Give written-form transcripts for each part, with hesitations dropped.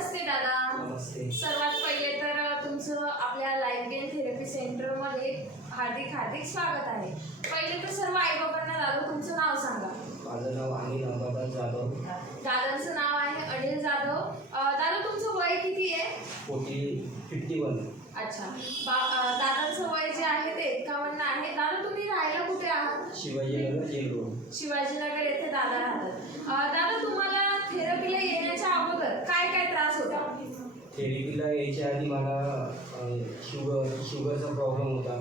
नमस्ते दादा. नमस्ते. सर्वात पहिले तर तुमचं आपल्या लाईफ गेन थेरपी सेंटरमध्ये हार्दिक हार्दिक स्वागत आहे. पहिले तर सर्व आई बाबांना दादा तुमचं नाव सांगा. माझं नाव अनिल अंबादास जाधव. दादांचं नाव आहे अनिल जाधव. दादा तुमचं वय किती आहे? 51. अच्छा. दादांचं वय जे आहे ते 51 आहे. दादा तुम्ही राहायला कुठे आहात? Shivajinagar gel road. शिवाजीनगर येथे दादा राहतात. दादा तुम्हाला थेरपीला येण्याच्या अगोदर काय काय त्रास होता? थेरपीला यायच्या आधी मला शुगरचा प्रॉब्लेम होता,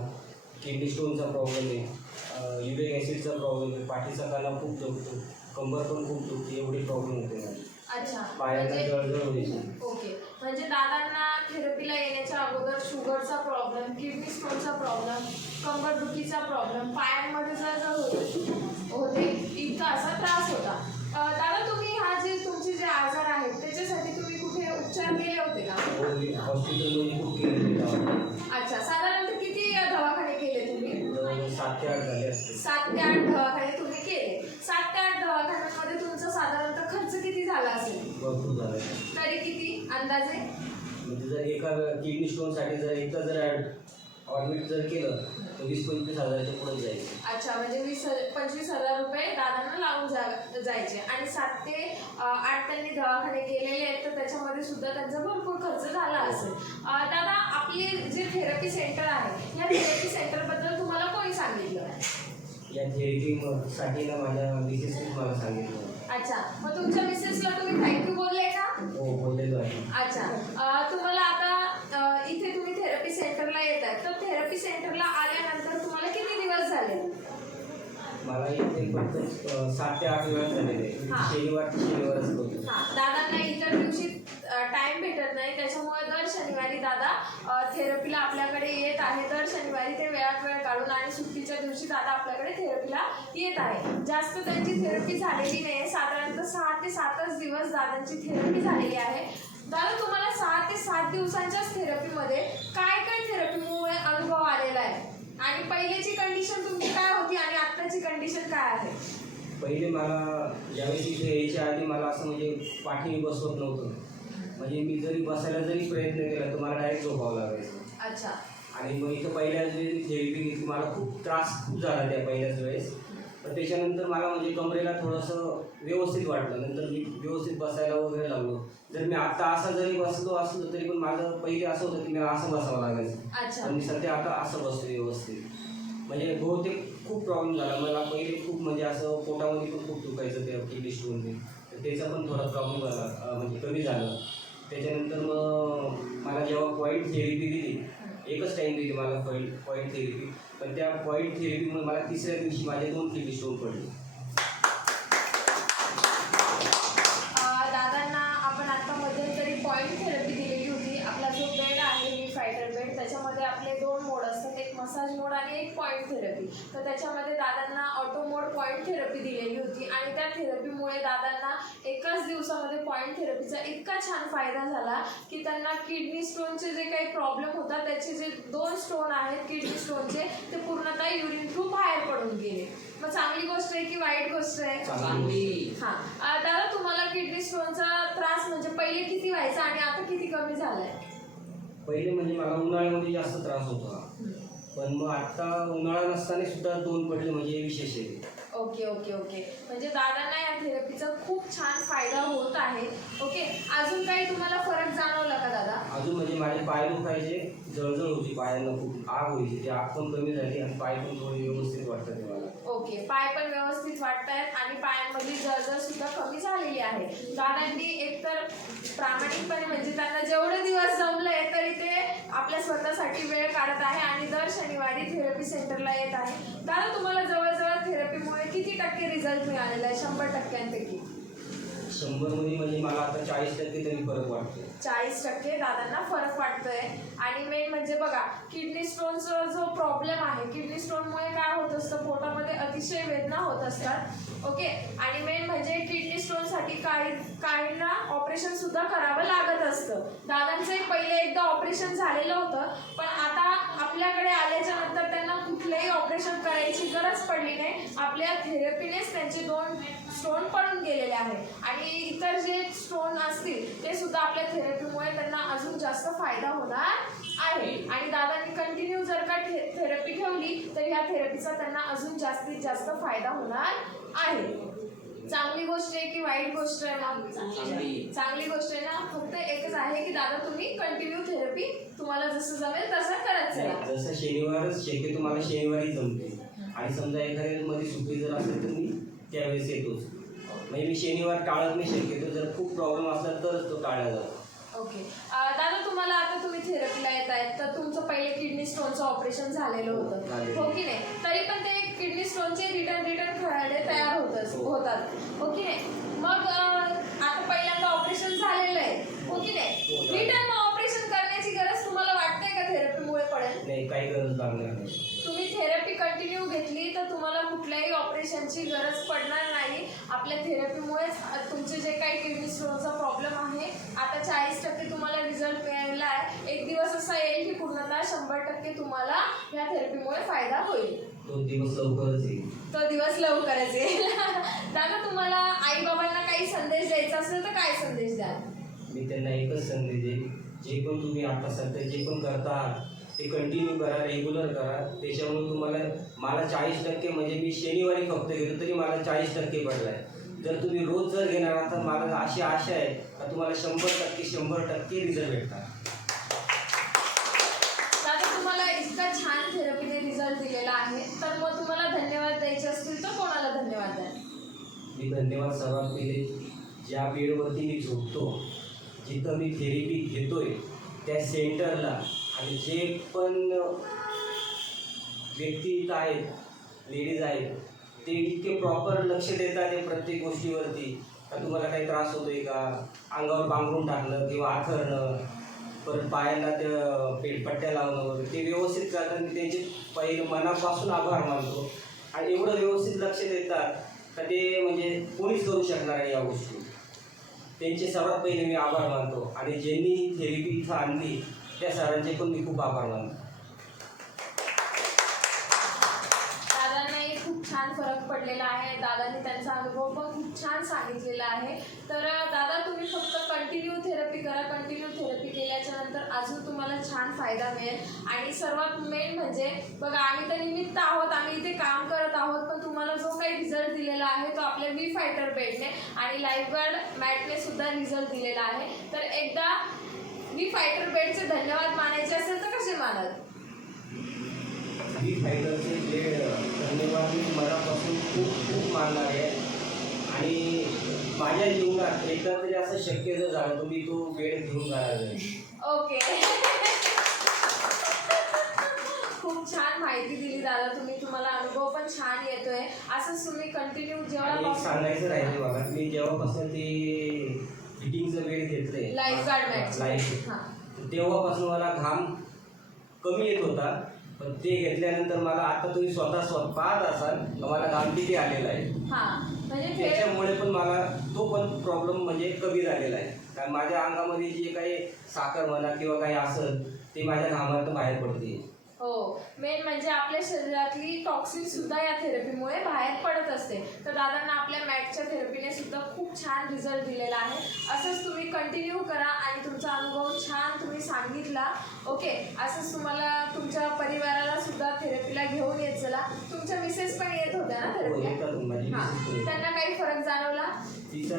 किडनी स्टोनचा प्रॉब्लेम आहे, युरिक ॲसिडचा प्रॉब्लेम आहे, पाठीचा काला खूप दुखतो, कंबर पण खूप दुखते, एवढे प्रॉब्लेम होते मला. अच्छा. पायाला जळजळ व्हायची. ओके. म्हणजे दादांना थेरपीला येण्याच्या अगोदर शुगरचा प्रॉब्लेम, किडनी स्टोनचा प्रॉब्लेम, कंबरदुखीचा प्रॉब्लेम, पायांमध्ये जळजळ होते इतका असा त्रास होता. दादा तुम्ही हा जे तुमचे जे आजार आहेत त्याच्यासाठी तुम्ही कुठे उपचार केले होते का? हॉस्पिटलमध्ये खूप केले. अच्छा. साधारणतः किती दवाखाने केले तुम्ही? 7 ते 8 झाले असते. 7 ते 8 दवाखाने तुम्ही केले. 7 ते 8 दवाखान्यांमध्ये तुमचा साधारणतः खर्च किती झाला असेल? भरपूर झालं. तरी किती अंदाजे? म्हणजे जर एका किडनी स्टोनसाठी जर एकदा जर ॲडमिट जर केलं तर 20-25 हजाराच्या पुढे जाईल. अच्छा. म्हणजे 20-25 हजार रुपये दादांना लागून जायचे. आणि 7 ते 8 त्यांनी दवाखाने केलेले आहेत तर त्याच्यामध्ये सुद्धा त्यांचा भरपूर खर्च झाला असेल. दादा आपले जे थेरपी सेंटर आहे या थेरपी सेंटरबद्दल तुम्हाला कोणी सांगितलं? या थेरपीसाठी ना माझ्या मिसेसने मला सांगितलं. अच्छा. मग तुमच्या मिसेसला तुम्ही थँक्यू बोलले का? हो, बोललेलो आहे. अच्छा. तुम्हाला आता इथे तुम्ही थेरपी सेंटरला येत आहे तर थेरपी सेंटरला आल्यानंतर तुम्हाला किती दिवस झाले? मला इथे फक्त 7 ते 8 वेळा झालेले आहे. शनिवारच करतो. दादांना इतर दिवशी टाइम भेटत नाही त्याच्यामुळे दर शनिवारी दादा थेरपीला आपल्याकडे येत आहे. दर शनिवारी ते वेळात वेळ काढून आणि सुट्टीच्या दिवशी दादा आपल्याकडे थेरपीला येत आहे. जास्त त्यांची थेरपी झालेली नाही. साधारणतः 6 ते 7च दिवस दादांची थेरपी झालेली आहे. दादा तुम्हाला 6 ते 7 दिवसांच्याच थेरपीमध्ये काय काय थेरपीमुळे अनुभव आलेला आहे आणि पहिल्याची कंडिशन तुमची काय होती आणि आत्ताची कंडिशन काय आहे? पहिले मला ज्यावेळेस इथे यायच्या आधी मला असं म्हणजे पाठीने बसवत नव्हतं. म्हणजे मी जरी बसायला जरी प्रयत्न केला तर मला डायरेक्ट झोपावं लागायचं. अच्छा. आणि मग इथं पहिल्या जी थेरपी घेतली मला खूप झाला त्या पहिल्याच वेळेस. पण त्याच्यानंतर मला म्हणजे कमरेला थोडंसं व्यवस्थित वाटलं. नंतर मी व्यवस्थित बसायला वगैरे लागलो. जर मी आता असा जरी बसलो असलो तरी पण माझं पहिले असं होतं की मला असं बसावं लागायचं. अच्छा. पण मी सध्या आता असं बसतो व्यवस्थित. म्हणजे बहुतेक खूप प्रॉब्लेम झाला मला. पहिले खूप म्हणजे असं पोटामध्ये पण खूप दुखायचं त्या किडनी स्टोनने. तर त्याचा पण थोडा प्रॉब्लेम झाला, म्हणजे कमी झालं. त्याच्यानंतर मग मला जेव्हा पॉईंट थेरपी दिली, एकच टाईम दिली मला पॉईंट थेरपी. पण त्या पॉईंट थेरपीमुळे मला 3ऱ्या दिवशी माझे 2 किडनी स्टोन पडले. दादांना आपण आता मध्यंतरी पॉईंट थेरपी दिलेली होती. आपला जो बेड आहे मी फायटर बेड त्याच्यामध्ये आपले 2 मोड असतात, एक मसाज मोड आणि एक पॉईंट थेरपी. तर त्याच्यामध्ये दादांना ऑटो मोड पॉईंट थेरपी दिलेली होती आणि त्या थेरपीमुळे दादांना एकाच दिवसामध्ये पॉईंट थेरपीचा इतका छान फायदा झाला की त्यांना किडनी स्टोनचे जे काही प्रॉब्लेम होता त्याचे जे 2 स्टोन आहेत किडनी स्टोनचे ते पूर्णतः युरिन थ्रू बाहेर पडून गेले. मग चांगली गोष्ट आहे की वाईट गोष्ट आहे? चांगली. हां. दादा तुम्हाला किडनी स्टोनचा त्रास म्हणजे पहिले किती व्हायचा आणि आता किती कमी झालाय? पहिले म्हणजे मला उन्हाळ्यामध्ये जास्त त्रास होता. पण मग आता उन्हाळा नसताना सुद्धा 2 पडले म्हणजे विशेष आहे. Okay okay okay. म्हणजे दादांना या थेरपीचा खूप छान फायदा होत आहे. ओके. अजून काही तुम्हाला फरक जाणवला का दादा? अजून म्हणजे माझे पाय दुखायचे, जळजळ होती पायांना, खूप आग व्हायची. ती आग पण कमी झाली आणि पाय पण थोडे व्यवस्थित वाटतात मला. ओके. पाय पण व्यवस्थित वाटतायत आणि पायांमधली जळजळ सुद्धा कमी झालेली आहे. दादांनी एकतर प्रामाणिकपणे म्हणजे त्यांना जेवढे दिवस जमले तरी ते आपल्या स्वतःसाठी वेळ काढत आहे आणि दर शनिवारी थेरपी सेंटरला येत आहे. दादा तुम्हाला जवळजवळ थेरपीमुळे किती टक्के रिझल्ट मिळालेला आहे 100%पैकी? 100मध्ये म्हणजे मला आता 40% तरी फरक वाटतो. 40% दादांना फरक वाटतोय. आणि मेन म्हणजे बघा किडनी स्टोनचा जो प्रॉब्लेम आहे, किडनी स्टोनमुळे काय होत असतं पोटामध्ये अतिशय वेदना होत असतात. ओके. आणि मेन म्हणजे किडनी स्टोनसाठी काहींना ऑपरेशन सुद्धा करावं लागत असतं. दादांचंही पहिले एकदा ऑपरेशन झालेलं होतं पण आता आपल्याकडे आल्याच्या नंतर त्यांना कुठलंही ऑपरेशन करायची गरज पडली नाही. आपल्या थेरपीनेच त्यांचे 2 स्टोन पडून गेलेले आहे आणि इतर जे स्टोन असतील ते सुद्धा आपल्या आपल्या थेरपीमुळे त्यांना अजून जास्त फायदा होणार आहे. आणि दादांनी कंटिन्यू जर का थेरपी ठेवली तर ह्या थेरपीचा त्यांना अजून जास्तीत जास्त फायदा होणार आहे. चांगली गोष्ट आहे की वाईट गोष्ट आहे मग? चांगली गोष्ट आहे ना. फक्त एकच आहे की दादा तुम्ही कंटिन्यू थेरपी तुम्हाला जसं जमेल तसं करत चला. जसं शनिवारच शक्यतो मला शनिवारी जमते आणि समजा एखाद्या मध्ये सुट्टी जर असेल तर मी त्यावेळेस येतोच. म्हणजे मी शनिवार टाळत नाही शक्यतो. जर खूप प्रॉब्लेम असला तरच तो टाळला जातो. ओके. दादा तुम्हाला आता तुम्ही थेरपीला येत आहेत तर तुमचं पहिले किडनी स्टोनचं ऑपरेशन झालेलं होतं हो की नाही? तरी पण ते किडनी स्टोनचे रिटर्न खराडे तयार होतात हो की नाही? मग आता पहिल्यांदा ऑपरेशन झालेलं आहे हो की नाही? रिटर्न ऑपरेशन करण्याची गरज तुम्हाला वाटते का थेरपीमुळे पडेल? नाही, काही गरज लागणार नाही. तुम्ही थेरपी कंटिन्यू घेतली तर तुम्हाला कुठल्याही ऑपरेशनची गरज पडणार नाही. आपल्या थेरपीमुळेच तुमचे जे काही किडनी स्टोनचा प्रॉब्लेम आहे आता 40% तुम्हाला रिझल्ट मिळालेला आहे. एक दिवस असा येईल की पूर्णतः 100% तुम्हाला ह्या थेरपीमुळे फायदा होईल. तो दिवस लवकरच येईल. तो दिवस लवकरच येईल. दादा तुम्हाला आई बाबांना काही संदेश द्यायचा असेल तर काय संदेश द्याल? मी त्यांना एकच संदेश देईन, जे पण तुम्ही आता सध्या जे पण करता ते कंटिन्यू करा, रेग्युलर करा. त्याच्यामुळे तुम्हाला मला 40% म्हणजे मी शनिवारी फक्त घेतो तरी मला 40% पडला आहे. जर तुम्ही रोज जर घेणार आहात तर मला अशी आशा आहे का तुम्हाला 100% रिझल्ट भेटणार. दादा तुम्हाला इतका छान थेरपीने रिझल्ट दिलेला आहे तर मग तुम्हाला धन्यवाद द्यायचे असतील तर कोणाला धन्यवाद द्याल? मी धन्यवाद सर्वात पहिले ज्या बेडवरती मी झोपतो, जिथं मी थेरपी घेतोय त्या सेंटरला आणि जे पण व्यक्ती इथं आहेत, लेडीज आहेत, ते इतके प्रॉपर लक्ष देतात त्या प्रत्येक गोष्टीवरती. का तुम्हाला काही त्रास होतोय का, अंगावर पांघरून टाकणं किंवा आथरणं, परत पायांना त्या पट्ट्या लावणं वगैरे ते व्यवस्थित करतात. मी त्यांचे पहिले मनापासून आभार मानतो. आणि एवढं व्यवस्थित लक्ष देतात का ते म्हणजे कोणीच करू शकणार नाही या गोष्टी. त्यांचे सर्वात पहिले मी आभार मानतो. आणि ज्यांनी ही थेरपी इथं आणली त्या सरांचे पण मी खूप आभार मानतो. दादांनाही खूप छान फरक पडलेला आहे. दादांनी त्यांचा अनुभव पण खूप छान सांगितलेला आहे. तर दादा तुम्ही फक्त कंटिन्यू थेरपी करा. कंटिन्यू थेरपी केल्याच्या नंतर अजून तुम्हाला छान फायदा मिळेल. आणि सर्वात मेन म्हणजे बघा आम्ही तर निमित्त आहोत, आम्ही इथे काम करत आहोत, पण तुम्हाला जो काही रिझल्ट दिलेला आहे तो आपल्या वी फायटर बेडने आणि लाईफगार्ड मॅटने सुद्धा रिझल्ट दिलेला आहे. तर एकदा वी फायटर बेडचे धन्यवाद मानायचे असेल तर कसे मानाल? वी फायटरचे जे धन्यवाद मी मनापासून खूप मानणार आहे. आणि माझ्या जीवनात एकदा तरी असं शक्य जर झालं तर मी तो बेड घेऊन जाणार आहे. ओके. खूप छान माहिती दिली दादा तुम्ही. तुम्हाला अनुभव पण छान येतोय. असंच तुम्ही कंटिन्यू आणि एक जेव्हा सांगायचं राहिले बघा, मी जेव्हापासून ते फिटिंगचं बेड घेतलंय लाईफगार्ड मॅट लाईफ, हां तेव्हापासून मला घाम कमी येत होता. पण ते घेतल्यानंतर मला आता तुम्ही स्वतः पाहत असाल मला घाम किती आलेला आहे. हां म्हणजे त्याच्यामुळे पण मला तो पण प्रॉब्लेम म्हणजे कमी झालेला आहे. कारण माझ्या अंगामध्ये जे काही साखर म्हणा किंवा काही असेल ते माझ्या घामातून बाहेर पडते. हो मेन म्हणजे आपल्या शरीरातली टॉक्सिन सुद्धा या थेरपीमुळे बाहेर पडत असते. तर दादांना आपल्या मॅटच्या थेरपीने सुद्धा खूप छान रिझल्ट दिलेला आहे. असंच तुम्ही कंटिन्यू करा आणि तुमचा अनुभव छान तुम्ही सांगितला. ओके. असंच तुम्हाला तुमच्या परिवाराला सुद्धा थेरपीला घेऊन येत चला. तुमच्या मिसेस पण येत होत्या ना थेरपीला? हां. त्यांना काही फरक जाणवला? तिचा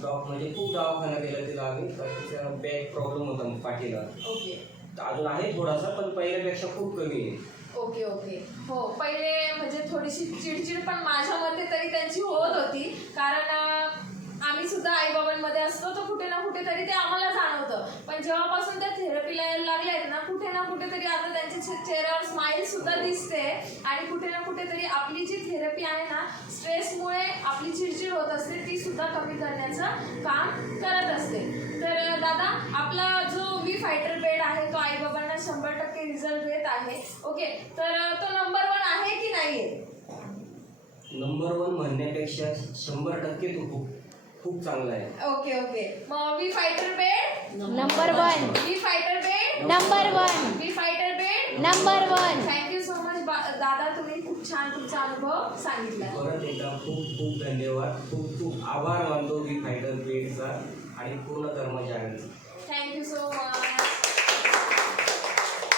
म्हणजे खूप दवाखाना केला तिला आम्ही. तिचा बॅक प्रॉब्लेम होता पाठीला. ओके. अजून आहे थोडासा पण पहिल्यापेक्षा खूप कमी आहे. Okay okay. हो पहिले म्हणजे थोडीशी चिडचिड पण माझ्या मते तरी त्यांची होत होती. कारण आम्ही सुद्धा आईबाबांमध्ये असतो तर कुठे ना कुठेतरी ते आम्हाला जाणवतं. पण जेव्हापासून त्या थेरपीला यायला लागले आहेत ना कुठे ना कुठेतरी आता त्यांच्या चेहऱ्यावर स्माईल सुद्धा दिसते. आणि कुठे ना कुठेतरी आपली जी थेरपी आहे ना स्ट्रेसमुळे आपली चिडचिड होत असते ती सुद्धा कमी करण्याचं काम करत असते. तर दादा आपला जो वी फायटर बेड आहे तो आईबाबांना 100% रिझल्ट देत आहे. ओके. तर तो नंबर 1 आहे की नाही आहे? नंबर 1 म्हणण्यापेक्षा 100% तो खूप चांगला आहे. Okay okay. मग we fighter bed number 1. We fighter bed number 1. We fighter bed number 1. Thank you so much दादा. तुम्ही खूप छान तुमचा अनुभव सांगितला. परत एकदा खूप धन्यवाद. खूप आभार मानतो वी फायटर बेडचा आणि पूर्ण कर्मचाऱ्यांचा. Thank you so